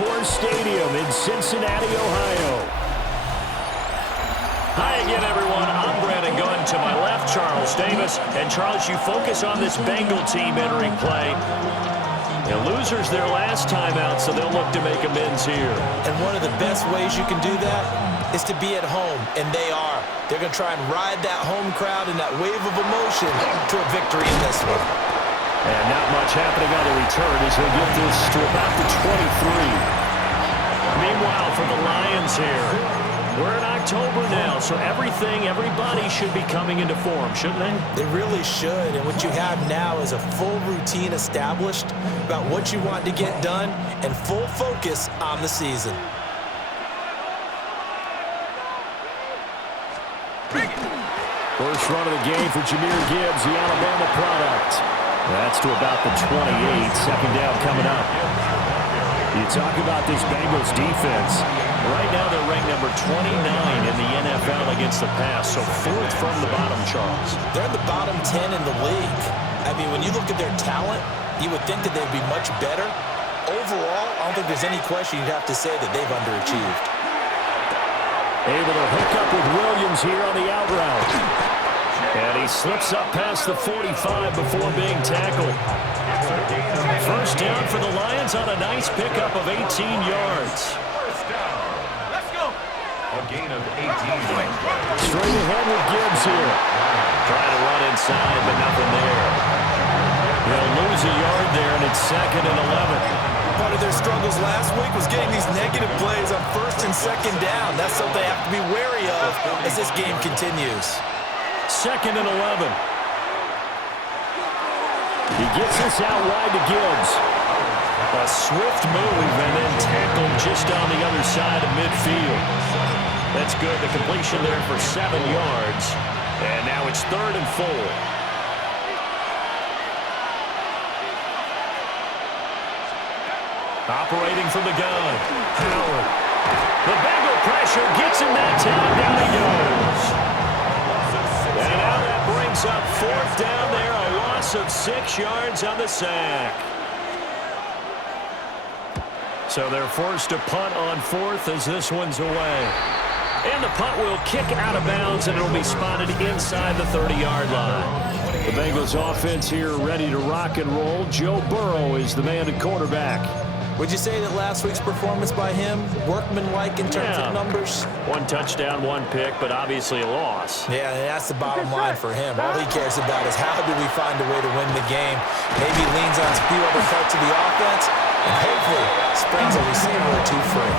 Coors Stadium in Cincinnati, Ohio. Hi again, everyone. I'm Brandon Gunn. To my left, Charles Davis. And, Charles, you focus on this Bengal team entering play. The losers their last time out, so they'll look to make amends here. And one of the best ways you can do that is to be at home, and they are. They're going to try and ride that home crowd and that wave of emotion to a victory in this one. And not much happening on the return as they get this to about the 23. Meanwhile, for the Lions here, we're in October now, so everybody should be coming into form, shouldn't they? They really should, and what you have now is a full routine established about what you want to get done and full focus on the season. First run of the game for Jahmyr Gibbs, the Alabama product. That's to about the 28. Second down coming up. You talk about this Bengals defense. Right now they're ranked number 29 in the NFL against the pass, so fourth from the bottom, Charles. They're in the bottom 10 in the league. I mean, when you look at their talent, you would think that they'd be much better. Overall, I don't think there's any question you'd have to say that they've underachieved. Able to hook up with Williams here on the out route. And he slips up past the 45 before being tackled. First down for the Lions on a nice pickup of 18 yards. A gain of 18. Straight ahead with Gibbs here. Trying to run inside, but nothing there. They'll lose a yard there, and it's 2nd and 11. Part of their struggles last week was getting these negative plays on 1st and 2nd down. That's something they have to be wary of as this game continues. 2nd and 11. He gets this out wide to Gibbs. A swift move and then tackled just on the other side of midfield. That's good. The completion there for 7 yards. And now it's 3rd and 4. Operating from the gun. Howard. The Bengal pressure gets him that time. Down he goes. And now that brings up 4th down there. A loss of 6 yards on the sack. So they're forced to punt on 4th as this one's away. And the punt will kick out of bounds, and it'll be spotted inside the 30-yard line. The Bengals offense here ready to rock and roll. Joe Burrow is the man at quarterback. Would you say that last week's performance by him, workmanlike in terms of numbers? 1 touchdown, 1 pick, but obviously a loss. Yeah, and that's the bottom line for him. All he cares about is how do we find a way to win the game. Maybe leans on a few other parts of the offense, and hopefully springs a receiver or 2 free.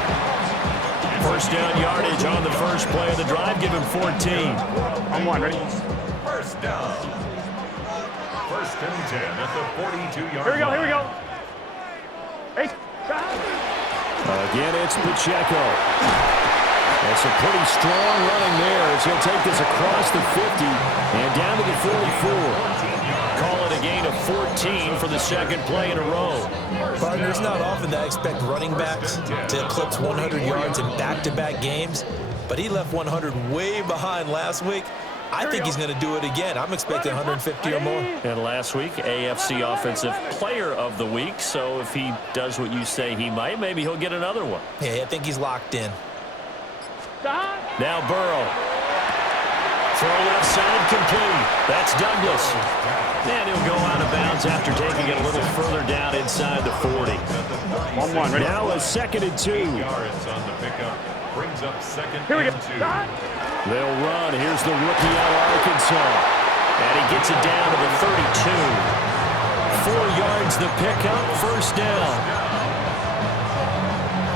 First down yardage on the first play of the drive. Give him 14. On 1, ready? First down. 1st and 10 at the 42-yard line. Here we go. Hey. Again, it's Pacheco. That's a pretty strong running there as he'll take this across the 50 and down to the 44. Call it a gain of 14 for the 2nd play in a row. Partner, it's not often that I expect running backs to eclipse 100 yards in back-to-back games, but he left 100 way behind last week. I think he's going to do it again. I'm expecting 150 or more. And last week, AFC Offensive Player of the Week. So if he does what you say he might, maybe he'll get another one. Yeah, I think he's locked in. Now Burrow. Throw left side complete. That's Douglas. And he'll go out of bounds after taking it a little further down inside the 40. 1-1, ready? Now a 2nd and 2. Yards on the pickup. Brings up 2nd Here we go. and 2. They'll run. Here's the rookie out of Arkansas. And he gets it down to the 32. 4 yards the pickup. First down.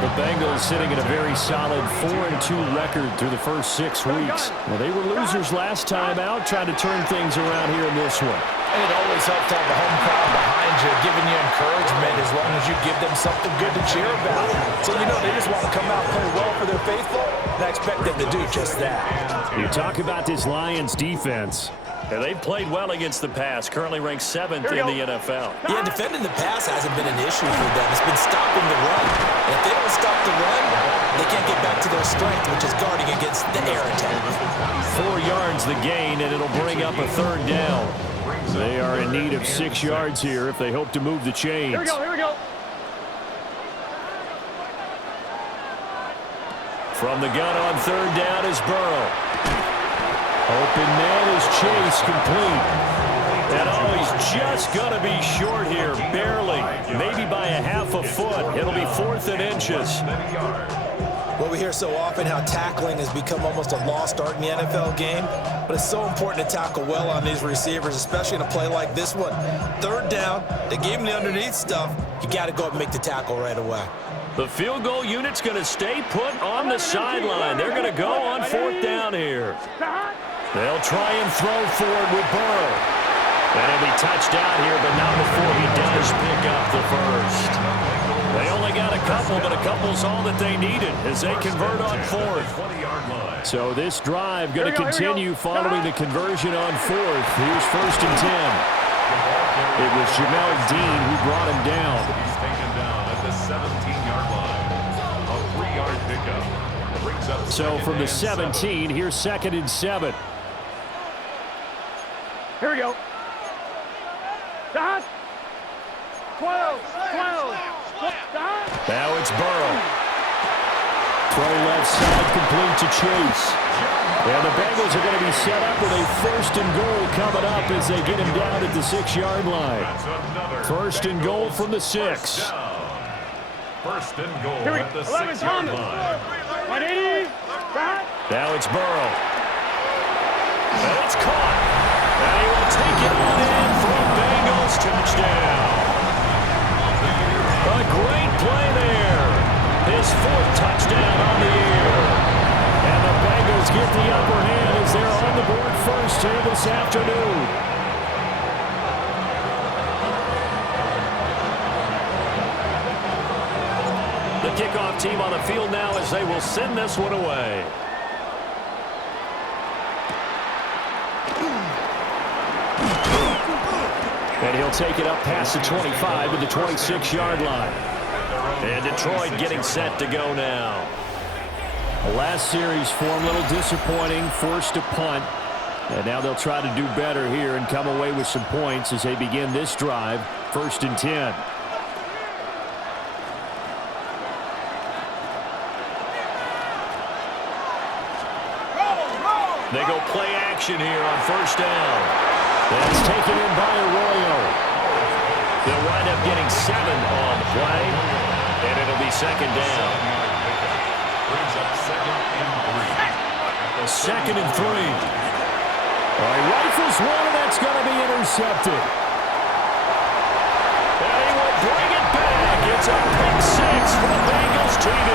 The Bengals sitting at a very solid 4-2 record through the first 6 weeks. Well, they were losers last time out, trying to turn things around here in this one. And it always helps to have the home crowd behind you, giving you encouragement as long as you give them something good to cheer about. So, you know, they just want to come out and play well for their faithful, and I expect them to do just that. You talk about this Lions defense. And they've played well against the pass, currently ranked 7th in the NFL. Yeah, defending the pass hasn't been an issue for them. It's been stopping the run. And if they don't stop the run, they can't get back to their strength, which is guarding against the air attack. 4 yards the gain, and it'll bring up a 3rd down. They are in need of 6 yards here if they hope to move the chains. Here we go. From the gun on third down is Burrow. Open man is Chase, complete. And he's just going to be short here, barely. Maybe by a half a foot. It'll be 4th and inches. Well, we hear so often how tackling has become almost a lost art in the NFL game, but it's so important to tackle well on these receivers, especially in a play like this one. Third down, they gave him the underneath stuff. You got to go up and make the tackle right away. The field goal unit's going to stay put on the sideline. They're going to go on 4th down here. They'll try and throw forward with Burrow. And he'll be touched out here, but not before he does pick up the first. They only got a couple, but a couple's all that they needed as they convert on 4th. So this drive going to continue following the conversion on 4th. Here's 1st and 10. It was Jamel Dean who brought him down. He's taken down at the 17-yard line. A 3-yard pickup brings up. So from the 17, here's 2nd and 7. Here we go. Dot. 12. Dot. Now it's Burrow. Throw left side, complete to Chase. And the Bengals are going to be set up with a 1st and goal coming up as they get him down at the 6-yard line. 1st and goal from the 6. 1st and goal Here we at go. the 11 6-yard Thomas. line. 180. Dot. Now it's Burrow. And it's caught. And he will take it on in for a Bengals touchdown. A great play there. His 4th touchdown on the year. And the Bengals get the upper hand as they're on the board first here this afternoon. The kickoff team on the field now as they will send this one away. And he'll take it up past the 25 to the 26-yard line. And Detroit getting set to go now. Last series form a little disappointing, forced a punt. And now they'll try to do better here and come away with some points as they begin this drive, 1st and 10. They go play action here on 1st down. That's taken in by Arroyo. They'll wind up getting 7 on the play, and it'll be 2nd down. Brings up 2nd and 3. 2nd and 3. All right, rifles one, and that's going to be intercepted. And he will bring it back. It's a pick 6 for the Bengals TD.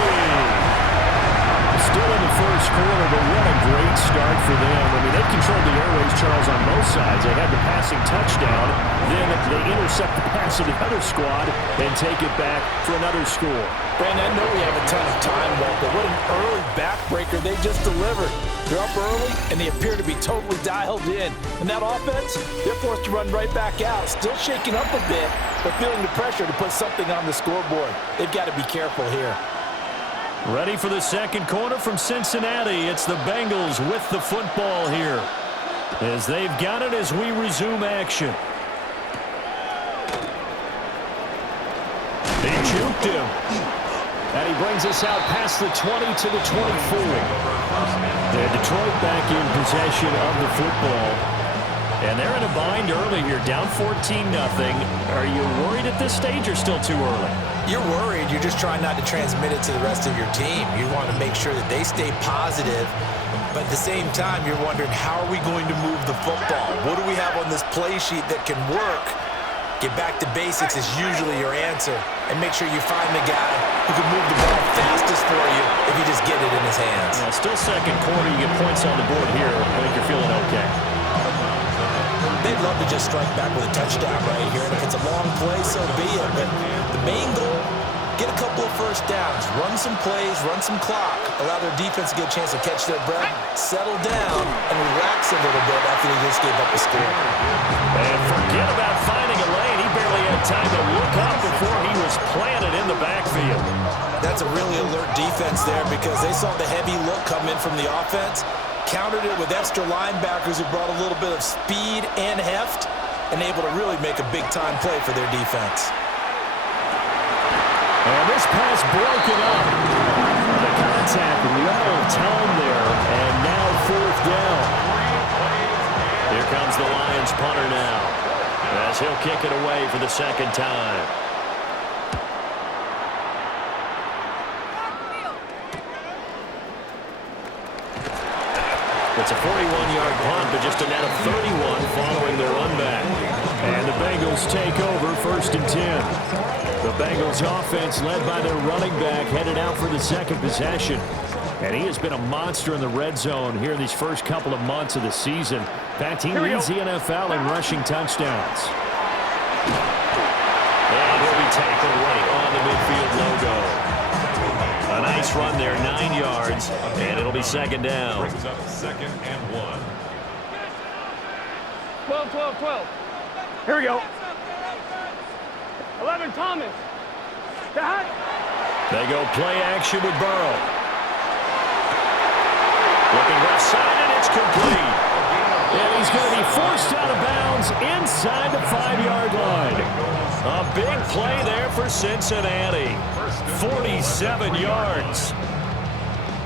Still in the 1st quarter, but what a great start for them. I mean, they've controlled the airways, Charles, on both sides. They had the passing touchdown, then they intercept the pass of the other squad and take it back for another score. Brandon, I know we have a ton of time left, but what an early backbreaker they just delivered. They're up early, and they appear to be totally dialed in. And that offense, they're forced to run right back out, still shaking up a bit, but feeling the pressure to put something on the scoreboard. They've got to be careful here. Ready for the 2nd quarter from Cincinnati. It's the Bengals with the football here as they've got it as we resume action. He juked him. And he brings us out past the 20 to the 24. And Detroit back in possession of the football. And they're in a bind early here, down 14-0. Are you worried at this stage or still too early? You're worried. You're just trying not to transmit it to the rest of your team. You want to make sure that they stay positive. But at the same time, you're wondering, how are we going to move the football? What do we have on this play sheet that can work? Get back to basics is usually your answer. And make sure you find the guy who can move the ball fastest for you if you just get it in his hands. Yeah, still 2nd quarter. You get points on the board here. I think you're feeling okay. They'd love to just strike back with a touchdown right here. And if it's a long play, so be it. But the main goal, get a couple of 1st downs, run some plays, run some clock, allow their defense to get a chance to catch their breath, settle down, and relax a little bit after they just gave up a score. And forget about finding a lane. He barely had time to look up before he was planted in the backfield. That's a really alert defense there because they saw the heavy look come in from the offense, countered it with extra linebackers who brought a little bit of speed and heft, and able to really make a big-time play for their defense. And this pass broken up. The contact gets home there, and now 4th down. Here comes the Lions punter now, as he'll kick it away for the 2nd time. It's a 41-yard punt, but just a net of 31 following the run back. And the Bengals take over 1st and 10. The Bengals offense led by their running back headed out for the 2nd possession. And he has been a monster in the red zone here in these first couple of months of the season. In fact, he leads the NFL in rushing touchdowns. And he'll be tackled right on the midfield logo. A nice run there, 9 yards, and it'll be 2nd down. Brings up 2nd and 1. 12, 12, 12. Here we go. 11, Thomas. Dot. They go play action with Burrow. Looking left side, and it's complete. And he's going to be forced out of bounds inside the 5-yard line. A big play there for Cincinnati. 47 yards.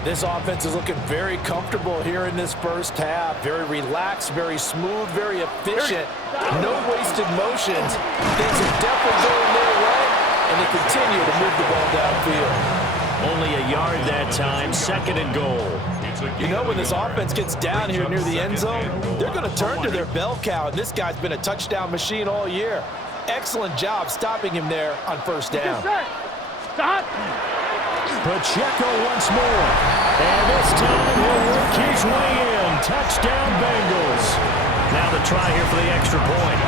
This offense is looking very comfortable here in this first half. Very relaxed, very smooth, very efficient. No wasted motions. Things are definitely going their way, and they continue to move the ball downfield. Only a yard that time, 2nd and goal. You know, when this offense gets down here near the end zone, they're going to turn to their bell cow, and this guy's been a touchdown machine all year. Excellent job stopping him there on 1st down. Dot. Pacheco once more. And this time he'll work his way in. Touchdown Bengals. Now the try here for the extra point.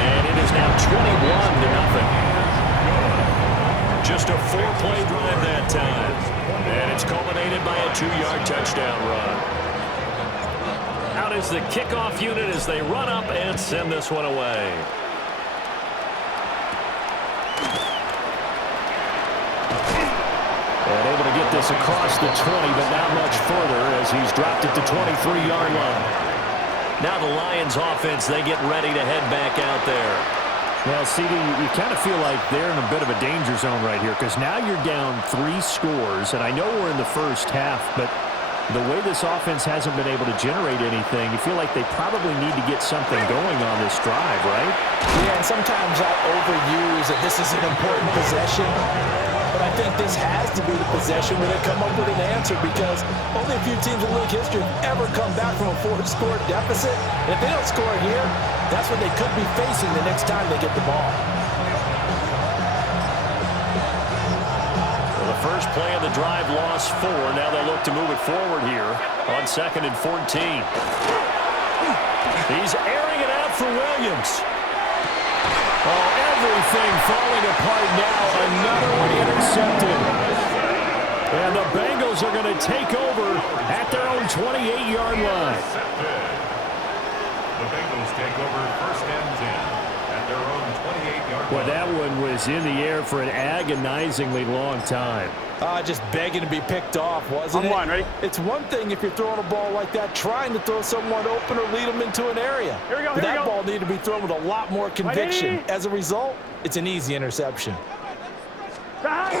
And it is now 21-0. Just a 4-play drive that time. And it's culminated by a 2-yard touchdown run. Out is the kickoff unit as they run up and send this one away. And able to get this across the 20, but not much further as he's dropped it to 23-yard line. Now the Lions offense, they get ready to head back out there. Well, CD, you kind of feel like they're in a bit of a danger zone right here because now you're down 3 scores, and I know we're in the first half, but the way this offense hasn't been able to generate anything, you feel like they probably need to get something going on this drive, right? Yeah, and sometimes I overuse that this is an important possession, but I think this has to be the possession where they come up with an answer because only a few teams in league history have ever come back from a 4-score deficit. And if they don't score here, that's what they could be facing the next time they get the ball. Well, the first play of the drive lost 4. Now they look to move it forward here on 2nd and 14. He's airing it out for Williams. Oh, everything falling apart now. Another one intercepted. And the Bengals are going to take over at their own 28-yard line. The Bengals take over 1st and 10 at their own 28-yard line. Well, that one was in the air for an agonizingly long time. Just begging to be picked off, wasn't it? Ready? It's one thing if you're throwing a ball like that, trying to throw someone open or lead them into an area. Here we go, But here we that go. ball needed to be thrown with a lot more conviction. Ready? As a result, it's an easy interception. Dot.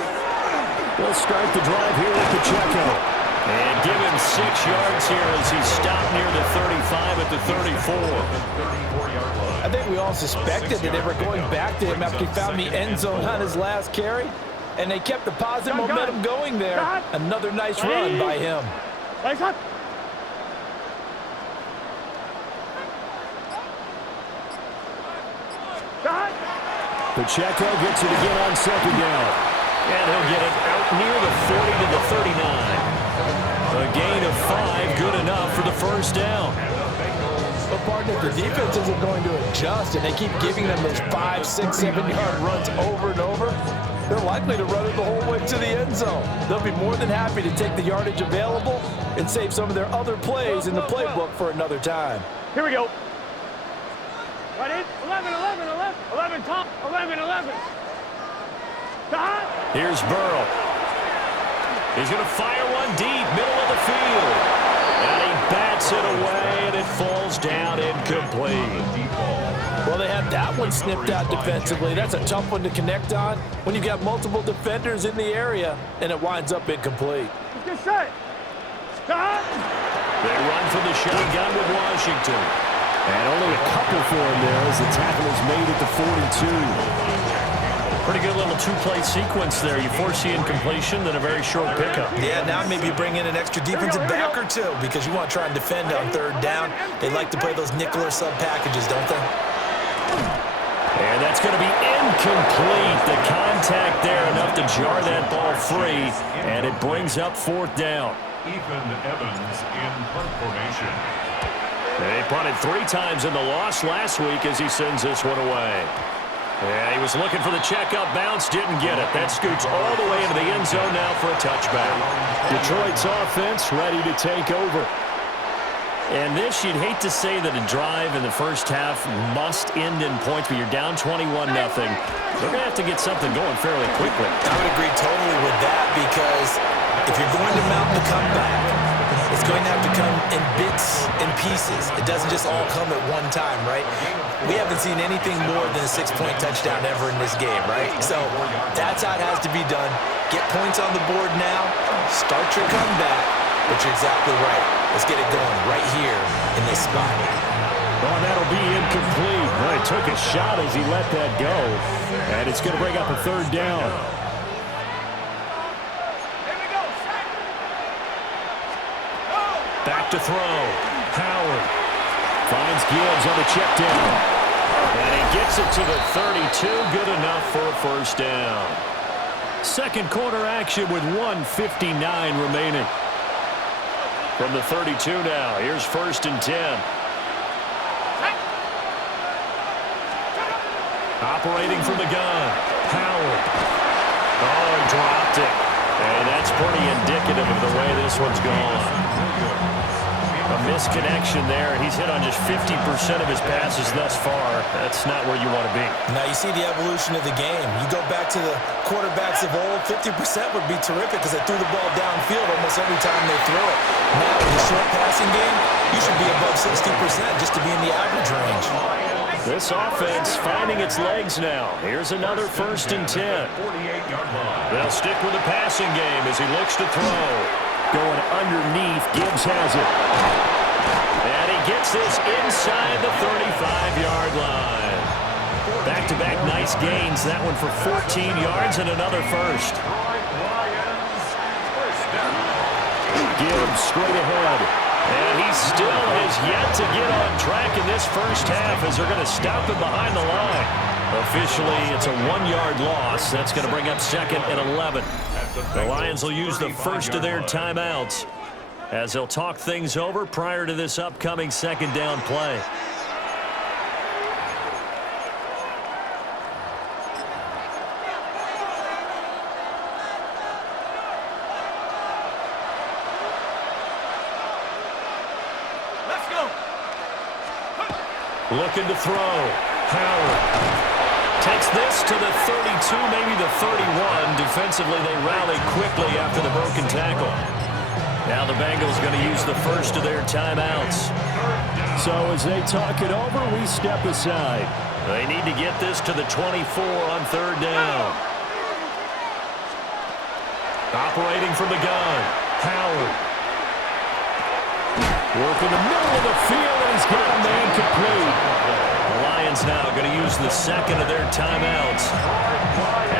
They'll start the drive here with Pacheco. And give him 6 yards here as he stopped near the 35 at the 34. I think we all suspected that they were going back to him after he found the end zone on his last carry. And they kept the positive momentum going there. Another nice run by him. Legs up. Dot. Pacheco gets it again on 2nd down. And he'll get it out near the 40 to the 39. A gain of 5, good enough for the 1st down. But partner, if the defense isn't going to adjust and they keep giving them those 5, 6, 7-yard runs over and over, they're likely to run it the whole way to the end zone. They'll be more than happy to take the yardage available and save some of their other plays in the playbook for another time. Here we go. Ready? 11, 11, 11. 11, top. 11, 11. Dot. Here's Burrow. He's going to fire one deep, middle of the field. And he bats it away, and it falls down incomplete. Well, they have that one snipped out defensively. That's a tough one to connect on when you've got multiple defenders in the area, and it winds up incomplete. Get set. Stop. They run from the shotgun with Washington. And only a couple for him there as the tackle is made at the 42. Pretty good little two-play sequence there. You force the incompletion, then a very short pickup. Yeah, now maybe bring in an extra defensive back or two because you want to try and defend on third down. They like to play those nickel or sub packages, don't they? And that's going to be incomplete. The contact there enough to jar that ball free, and it brings up fourth down. Ethan Evans in punt formation. They punted 3 times in the loss last week as he sends this one away. Yeah, he was looking for the checkup bounce, didn't get it. That scoots all the way into the end zone now for a touchback. Detroit's offense ready to take over. And this, you'd hate to say that a drive in the first half must end in points, but you're down 21-0. They're going to have to get something going fairly quickly. I would agree totally with that because if you're going to mount the comeback, it's going to have to come in bits and pieces. It doesn't just all come at one time, right? We haven't seen anything more than a 6-point touchdown ever in this game, right? So that's how it has to be done. Get points on the board now. Start your comeback. But you're exactly right. Let's get it going right here in this spot. Oh, that'll be incomplete. Well, he took a shot as he let that go. And it's going to bring up a third down. Back to throw. Howard finds Gibbs on the check down. And he gets it to the 32. Good enough for a first down. Second quarter action with 1:59 remaining. From the 32 now, here's 1st and 10. Operating from the gun, Howard. Oh, he dropped it. And that's pretty indicative of the way this one's gone. A misconnection there. He's hit on just 50% of his passes thus far. That's not where you want to be. Now you see the evolution of the game. You go back to the quarterbacks of old, 50% would be terrific because they threw the ball downfield almost every time they throw it. Now in the short passing game, you should be above 60% just to be in the average range. This offense finding its legs now. Here's another 1st and 10. 48-yard line. They'll stick with the passing game as he looks to throw. Going underneath, Gibbs has it. And he gets this inside the 35-yard line. Back-to-back nice gains. That one for 14 yards and another first. Gibbs straight ahead. And he still has yet to get on track in this first half as they're going to stop him behind the line. Officially, it's a 1-yard loss. That's going to bring up 2nd and 11. The Lions will use the first of their timeouts as they'll talk things over prior to this upcoming 2nd down play. Let's go. Looking to throw. Howard takes this to the 32, maybe the 31. Defensively, they rally quickly after the broken tackle. Now the Bengals going to use the first of their timeouts. So as they talk it over, we step aside. They need to get this to the 24 on 3rd down. Operating from the gun, Howard. Work in the middle of the field, and he's got a man complete. The Lions now going to use the 2nd of their timeouts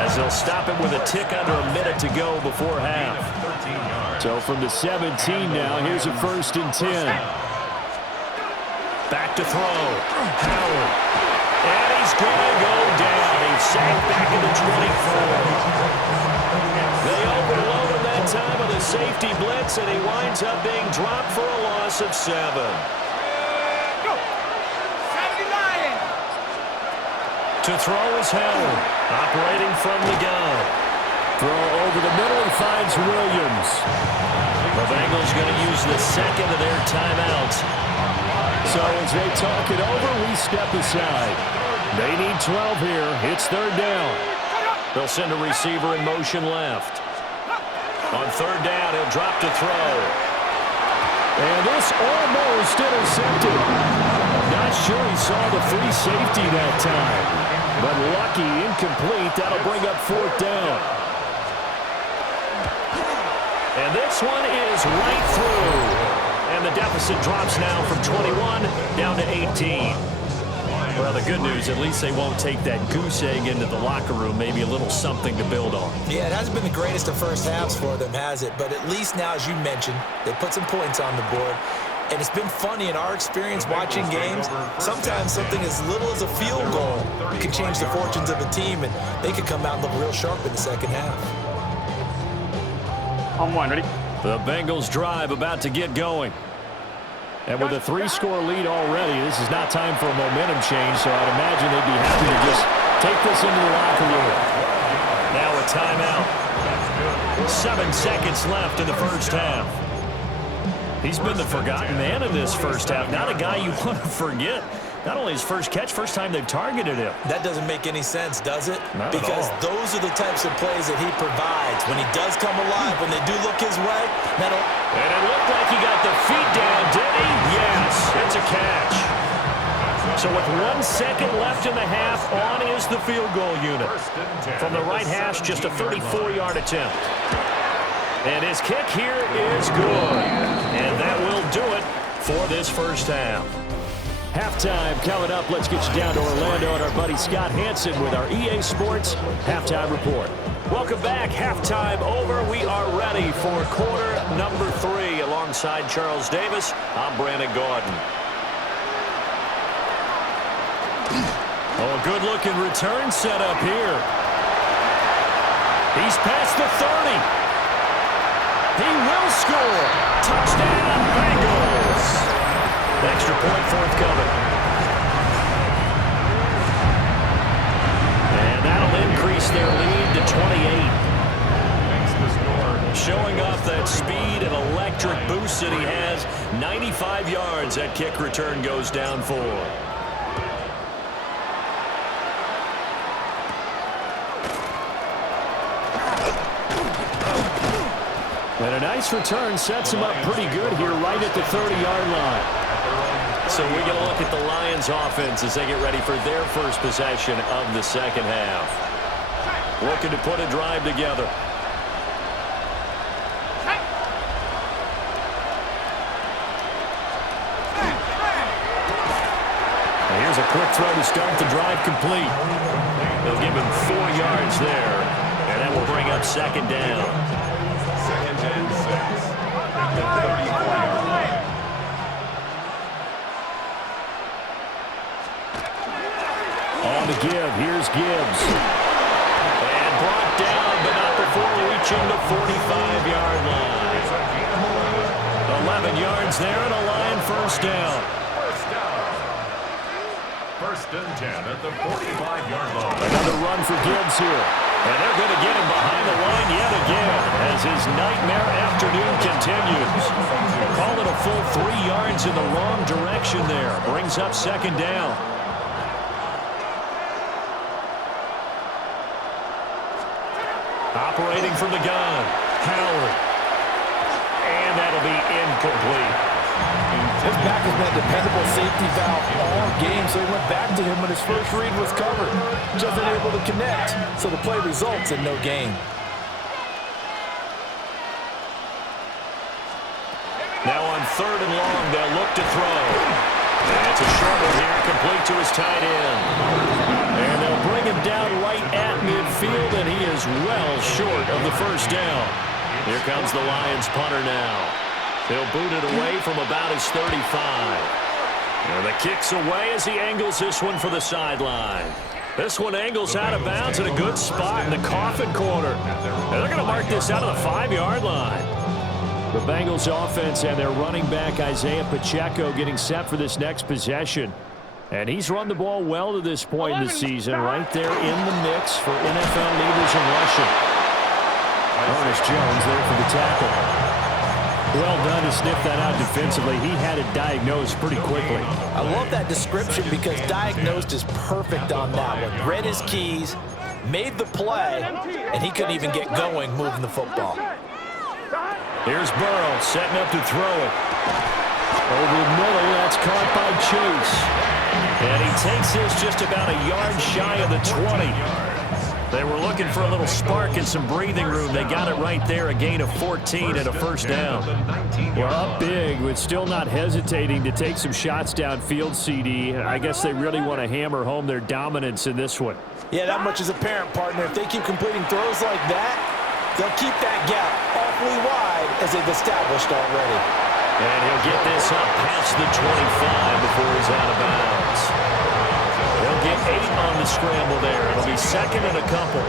as they'll stop it with a tick under a minute to go before half. So from the 17 now, here's a 1st and 10. Back to throw. Howard. And he's going to go down. He's sacked back in the 24. They overload him that time with a safety blitz, and he winds up being dropped for a loss of 7. To throw is Howard, operating from the gun. Throw over the middle, he finds Williams. The Bengals going to use the 2nd of their timeouts. So as they talk it over, we step aside. They need 12 here. It's 3rd down. They'll send a receiver in motion left. On 3rd down, he'll drop to throw. And this almost intercepted. Not sure he saw the free safety that time. But lucky, incomplete. That'll bring up 4th down. And this one is right through. And the deficit drops now from 21 down to 18. Well, the good news, at least they won't take that goose egg into the locker room. Maybe a little something to build on. Yeah, it hasn't been the greatest of first halves for them, has it? But at least now, as you mentioned, they put some points on the board. And it's been funny in our experience watching games. Sometimes something as little as a field goal can change the fortunes of a team, and they could come out and look real sharp in the second half. On one, ready? The Bengals drive about to get going. And with a 3-score lead already, this is not time for a momentum change, so I'd imagine they'd be happy to just take this into the locker room. Now a timeout. 7 seconds left in the first half. He's been the forgotten man in this first half. Not a guy you want to forget. Not only his first catch, first time they've targeted him. That doesn't make any sense, does it? Not because at all. those are the types of plays that he provides. When he does come alive, when they do look his way, that'll... And it looked like he got the feet down, did he? Yes, it's a catch. So with 1 second left in the half, on is the field goal unit. From the right hash, just a 34-yard attempt. And his kick here is good. And that will do it for this first half. Halftime coming up. Let's get you down to Orlando and our buddy Scott Hansen with our EA Sports Halftime Report. Welcome back. Halftime over. We are ready for quarter number 3. Alongside Charles Davis, I'm Brandon Gordon. Oh, a good-looking return setup here. He's past the 30. He will score. Touchdown, Bengals. Extra point forthcoming. And that'll increase their lead to 28. Showing off that speed and electric boost that he has. 95 yards that kick return goes down for. And a nice return sets him up pretty good here right at the 30-yard line. So we get a look at the Lions offense as they get ready for their first possession of the second half. Looking to put a drive together. And here's a quick throw to start the drive complete. They'll give him 4 yards there, and that will bring up second down. Second and 6 at the 34-yard line. On the give, here's Gibbs. And brought down, but not before reaching the 45-yard line. 11 yards there and a Lion first down. First and 10 at the 45-yard line. Another run for Gibbs here. And they're going to get him behind the line yet again as his nightmare afternoon continues. Call it a full 3 yards in the wrong direction there. Brings up second down. Operating from the gun, Howard. And that'll be incomplete. His back has been a dependable safety valve all game, so he went back to him when his first read was covered. Just unable to connect, so the play results in no gain. Now on 3rd and long, they'll look to throw. And it's a short one here, complete to his tight end. And they'll bring him down right at midfield, and he is well short of the first down. Here comes the Lions punter now. He'll boot it away from about his 35. And the kick's away as he angles this one for the sideline. This one angles out of bounds in a good spot in the coffin corner. And they're going to mark this out of the 5-yard line. The Bengals offense and their running back Isaiah Pacheco getting set for this next possession. And he's run the ball well to this point in the season, right there in the mix for NFL leaders in rushing. Ernest Jones there for the tackle. Well done to sniff that out defensively. He had it diagnosed pretty quickly. I love that description because diagnosed is perfect on that one. Read his keys, made the play, and he couldn't even get going moving the football. Here's Burrow setting up to throw it. Over the middle, that's caught by Chase. And he takes this just about a yard shy of the 20. They were looking for a little spark and some breathing room. They got it right there, a gain of 14 and a first down. Well, up big, but still not hesitating to take some shots downfield, CD. I guess they really want to hammer home their dominance in this one. Yeah, that much is apparent, partner. If they keep completing throws like that, they'll keep that gap awfully wide as they've established already. And he'll get this up past the 25 before he's out of bounds. They'll get 8 on the scramble there. It'll be second and a couple.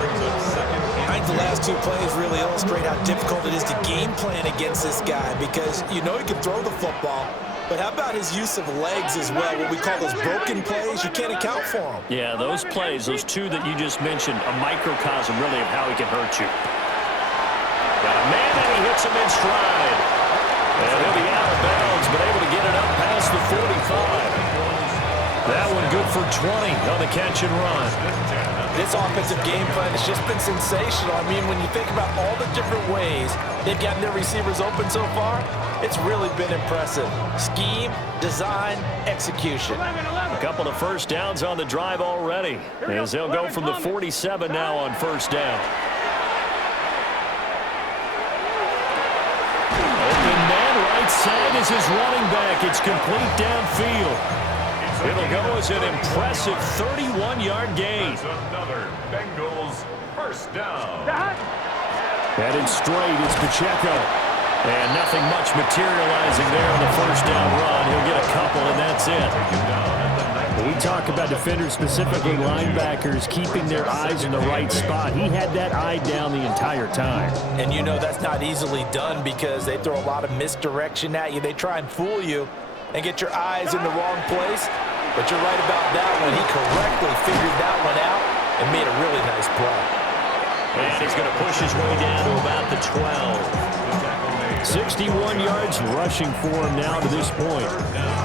I think the last 2 plays really illustrate how difficult it is to game plan against this guy because you know he can throw the football, but how about his use of legs as well, what we call those broken plays? You can't account for them. Yeah, those plays, those 2 that you just mentioned, a microcosm really of how he can hurt you. Got a man and he hits him in stride. And he'll be out of bounds, but able to get it up past the 45. That one good for 20 on the catch and run. This offensive game plan has just been sensational. I mean, when you think about all the different ways they've gotten their receivers open so far, it's really been impressive. Scheme, design, execution. A couple of first downs on the drive already, as they'll go from the 47 now on first down. Open man right side is his running back. It's complete downfield. It'll go as an impressive 31-yard gain. Another Bengals first down. Headed straight, it's Pacheco. And nothing much materializing there on the first down run. He'll get a couple, and that's it. We talk about defenders, specifically linebackers, keeping their eyes in the right spot. He had that eye down the entire time. And you know that's not easily done because they throw a lot of misdirection at you. They try and fool you and get your eyes in the wrong place. But you're right about that one. He correctly figured that one out and made a really nice play. And he's going to push his way down to about the 12. 61 yards rushing for him now to this point.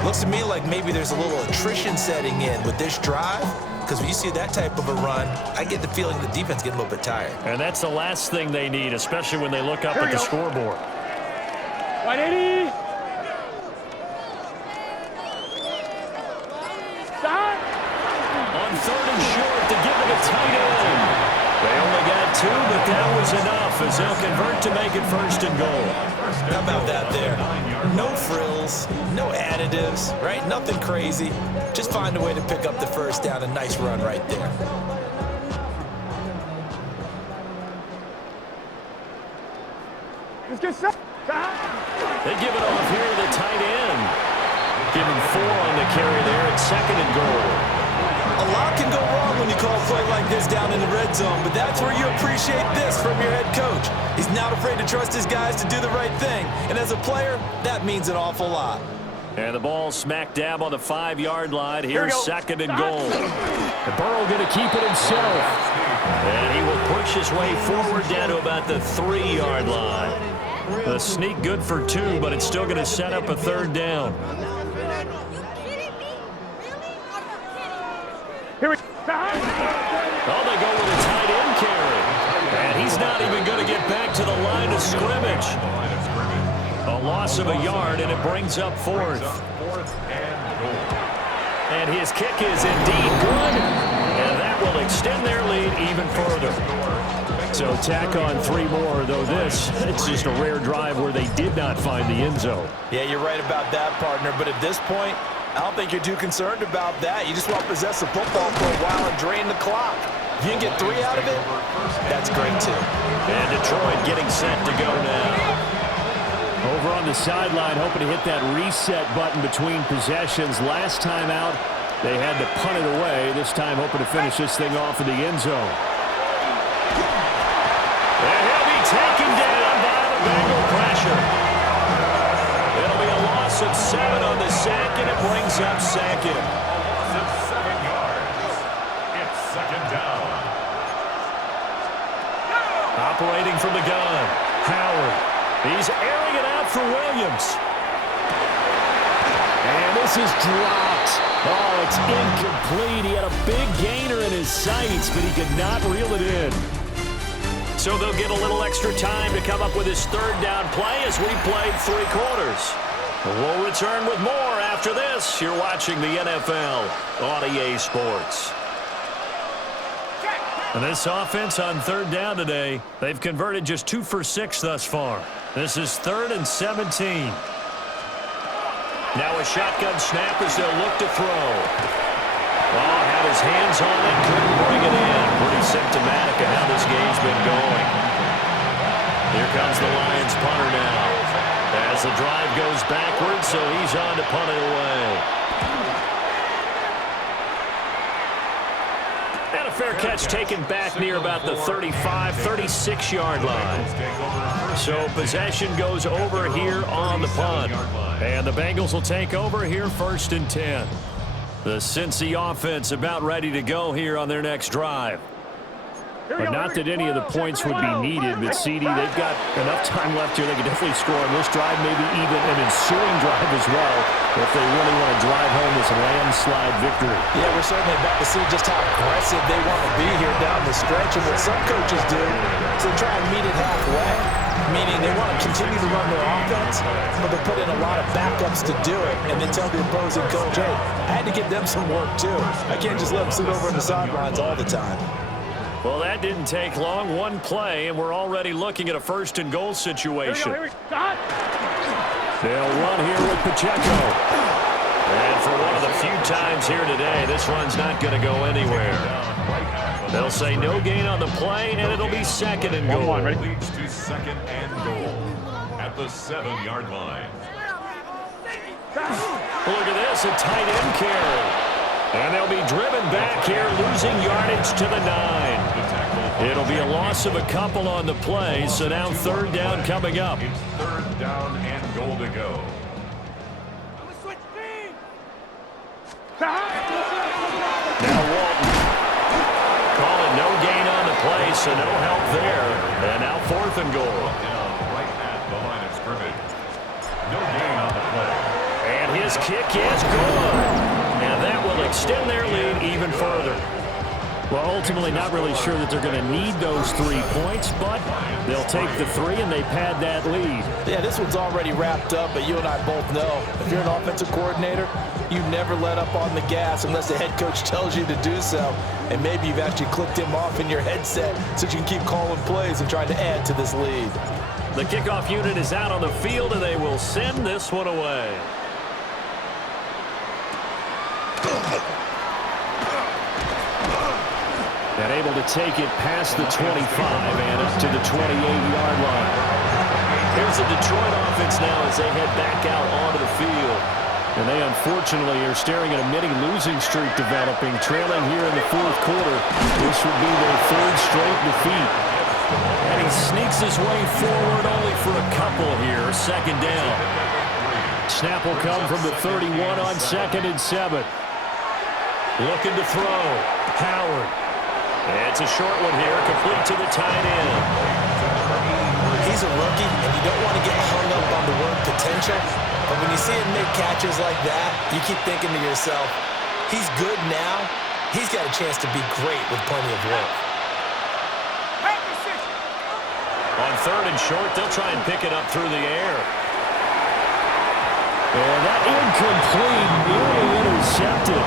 Looks to me like maybe there's a little attrition setting in with this drive, because when you see that type of a run, I get the feeling the defense getting a little bit tired. And that's the last thing they need, especially when they look up at the scoreboard. 180. Stop. On third and short to give it a tight end. They only got 2, but that was enough as they'll convert to make it first and goal. How about that there? No frills, no additives, right? Nothing crazy. Just find a way to pick up the first down. A nice run right there. Let's get set. They give it off here to the tight end. Give him 4 on the carry there. It's second and goal. A lot can go wrong when you call a play like this down in the red zone, but that's where you appreciate this from your head coach. He's not afraid to trust his guys to do the right thing, and as a player, that means an awful lot. And the ball smack dab on the 5-yard line. Here's second and goal. And Burrow going to keep it himself. And he will push his way forward down to about the 3-yard line. The sneak good for 2, but it's still going to set up a third down. Here we Oh, they go with a tight end carry. And he's not even going to get back to the line of scrimmage. A loss of a yard, and it brings up 4th. And his kick is indeed good. And that will extend their lead even further. So tack on 3 more, though it's just a rare drive where they did not find the end zone. Yeah, you're right about that, partner. But at this point, I don't think you're too concerned about that. You just want to possess the football for a while and drain the clock. If you can get 3 out of it, that's great too. And Detroit getting set to go now. Over on the sideline, hoping to hit that reset button between possessions. Last time out, they had to punt it away. This time, hoping to finish this thing off in the end zone. And he'll be taken down by the Bengal pressure. It'll be a loss of 7 on the sack, and it brings up second. 7 yards. It's second down. Operating from the gun, Howard. He's airing it out for Williams. And this is dropped. Oh, it's incomplete. He had a big gainer in his sights, but he could not reel it in. So they'll get a little extra time to come up with his third down play as we played 3 quarters. We'll return with more after this. You're watching the NFL on EA Sports. And this offense on third down today, they've converted just 2 for 6 thus far. This is 3rd and 17. Now a shotgun snap as they'll look to throw. Oh, had his hands on it, couldn't bring it in. Pretty symptomatic of how this game's been going. Here comes the Lions punter now. As the drive goes backwards, so he's on to punt it away. And a fair catch taken back near about the 35, 36-yard line. So possession goes over here on the punt. And the Bengals will take over here 1st and 10. The Cincy offense about ready to go here on their next drive. But not that any of the points would be needed, but CD, they've got enough time left here. They can definitely score on this drive, maybe even an ensuing drive as well, if they really want to drive home this landslide victory. Yeah, we're certainly about to see just how aggressive they want to be here down the stretch. And what some coaches do is they try and meet it halfway, meaning they want to continue to run their offense, but they put in a lot of backups to do it, and then tell the opposing coach, hey, I had to give them some work too. I can't just let them sit over on the sidelines all the time. Well, that didn't take long. 1 play, and we're already looking at a 1st and goal situation. They'll run here with Pacheco. And for one of the few times here today, this run's not going to go anywhere. They'll say no gain on the play, and it'll be 2nd and goal. Leads to 2nd and goal at the 7-yard line. Look at this, a tight end carry. And they'll be driven back here, losing yardage to the 9. It'll be a loss of a couple on the play, so now 3rd down coming up. It's 3rd down and goal to go. Now Walton. Calling no gain on the play, so no help there. And now 4th and goal. Down right at the line of scrimmage. No gain on the play. And his kick is good. And that will extend their lead even further. Well, ultimately not really sure that they're going to need those 3 points, but they'll take the 3 and they pad that lead. Yeah, this one's already wrapped up, but you and I both know if you're an offensive coordinator, you never let up on the gas unless the head coach tells you to do so. And maybe you've actually clicked him off in your headset so you can keep calling plays and trying to add to this lead. The kickoff unit is out on the field, and they will send this one away. And able to take it past the 25 and up to the 28-yard line. Here's the Detroit offense now as they head back out onto the field. And they unfortunately are staring at a mini losing streak developing, trailing here in the 4th quarter. This would be their 3rd straight defeat. And he sneaks his way forward only for a couple here. 2nd down. Snap will come from the 31 on 2nd and 7. Looking to throw. Howard. It's a short one here, complete to the tight end. He's a rookie, and you don't want to get hung up on the word potential. But when you see him make catches like that, you keep thinking to yourself, he's good now. He's got a chance to be great with plenty of work. On 3rd and short, they'll try and pick it up through the air. And that incomplete, nearly intercepted.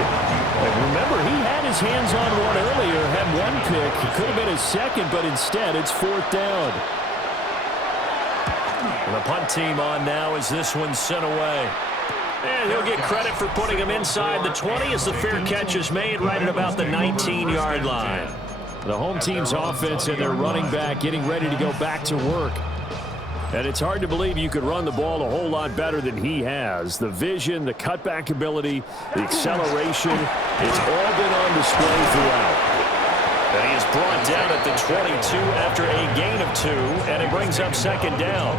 And remember, he had his hands on one earlier, had 1 pick. It could have been his 2nd, but instead it's 4th down. And the punt team on now as this one's sent away. And he'll get credit for putting him inside the 20 as the fair catch is made right at about the 19-yard line. The home team's offense and their running back getting ready to go back to work. And it's hard to believe you could run the ball a whole lot better than he has. The vision, the cutback ability, the acceleration, it's all been on display throughout. And he is brought down at the 22 after a gain of 2, and it brings up 2nd down.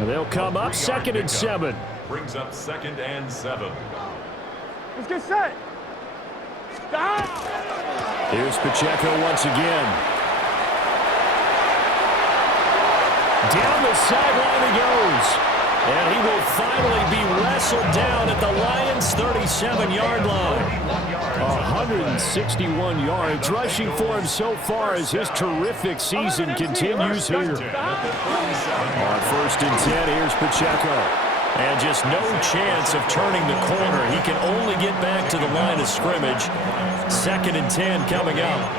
And they'll come up 2nd and 7. Brings up 2nd and 7. Let's get set. Here's Pacheco once again. Down the sideline he goes. And he will finally be wrestled down at the Lions' 37-yard line. 161 yards rushing for him so far as his terrific season continues here. On 1st and 10, here's Pacheco. And just no chance of turning the corner. He can only get back to the line of scrimmage. 2nd and 10 coming up.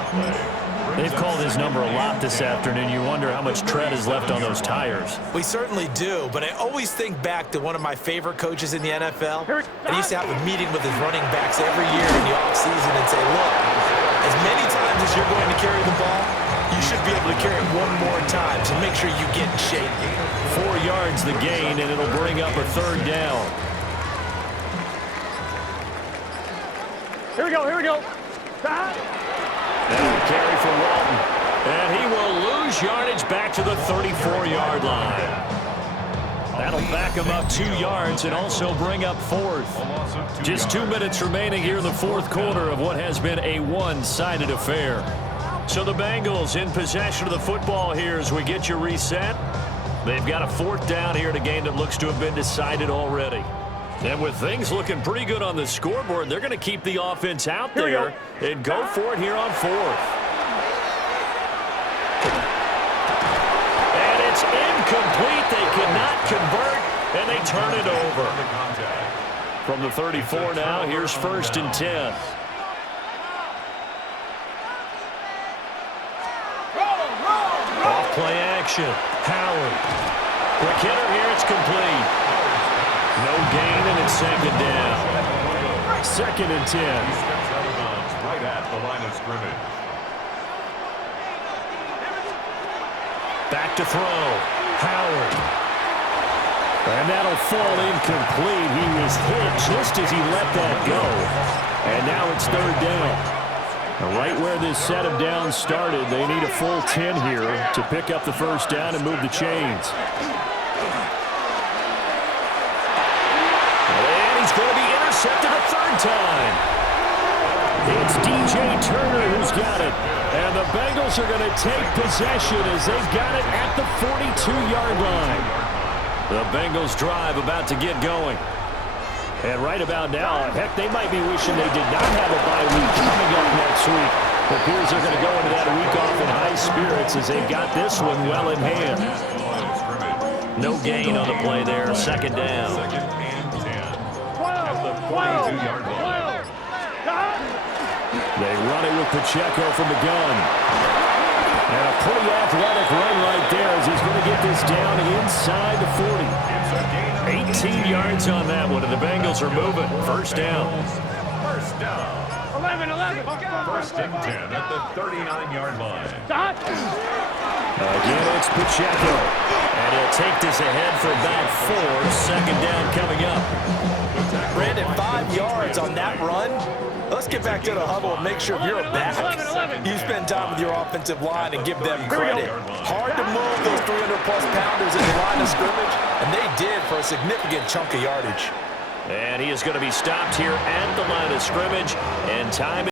They've called his number a lot this afternoon. You wonder how much tread is left on those tires. We certainly do, but I always think back to one of my favorite coaches in the NFL. And he used to have a meeting with his running backs every year in the offseason and say, look, as many times as you're going to carry the ball, you should be able to carry it one more time, so make sure you get in shape. 4 yards the gain, and it'll bring up a 3rd down. Here we go, here we go. Stop. That'll carry for Walton. And he will lose yardage back to the 34-yard line. That'll back him up 2 yards and also bring up 4th. Just 2 minutes remaining here in the 4th quarter of what has been a one-sided affair. So the Bengals in possession of the football here as we get you reset. They've got a 4th down here in a game that looks to have been decided already. And with things looking pretty good on the scoreboard, they're going to keep the offense out there and go for it here on 4th. And it's incomplete. They cannot convert, and they turn it over. From the 34 now, here's 1st and 10. Off play action. Howard. Quick hitter here. It's complete. No gain, and it's 2nd down. 2nd and 10. Steps out of bounds right at the line of scrimmage. Back to throw. Howard. And that'll fall incomplete. He was hit just as he let that go. And now it's 3rd down. Right where this set of downs started, they need a full 10 here to pick up the 1st down and move the chains. He's going to be intercepted a 3rd time. It's DJ Turner who's got it. And the Bengals are going to take possession as they've got it at the 42-yard line. The Bengals drive about to get going. And right about now, heck, they might be wishing they did not have a bye week coming up next week. It appears they're going to go into that week off in high spirits as they've got this one well in hand. No gain on the play there. 2nd down. 2nd and 10. At the 42-yard line. They run it with Pacheco from the gun. And a pretty athletic run right there as he's going to get this down inside the 40. 18 yards on that one, and the Bengals are moving. 1st down. 1st down. 11. 1st and 10 at the 39-yard line. Stop. Again, it's Pacheco. And he'll take this ahead for about 4. 2nd down coming up. Brandon, 5 yards on that run. Let's get back to the huddle and make sure if you're a back, you spend time with your offensive line and give them credit. Hard to move those 300-plus pounders in the line of scrimmage, and they did for a significant chunk of yardage. And he is going to be stopped here at the line of scrimmage, and time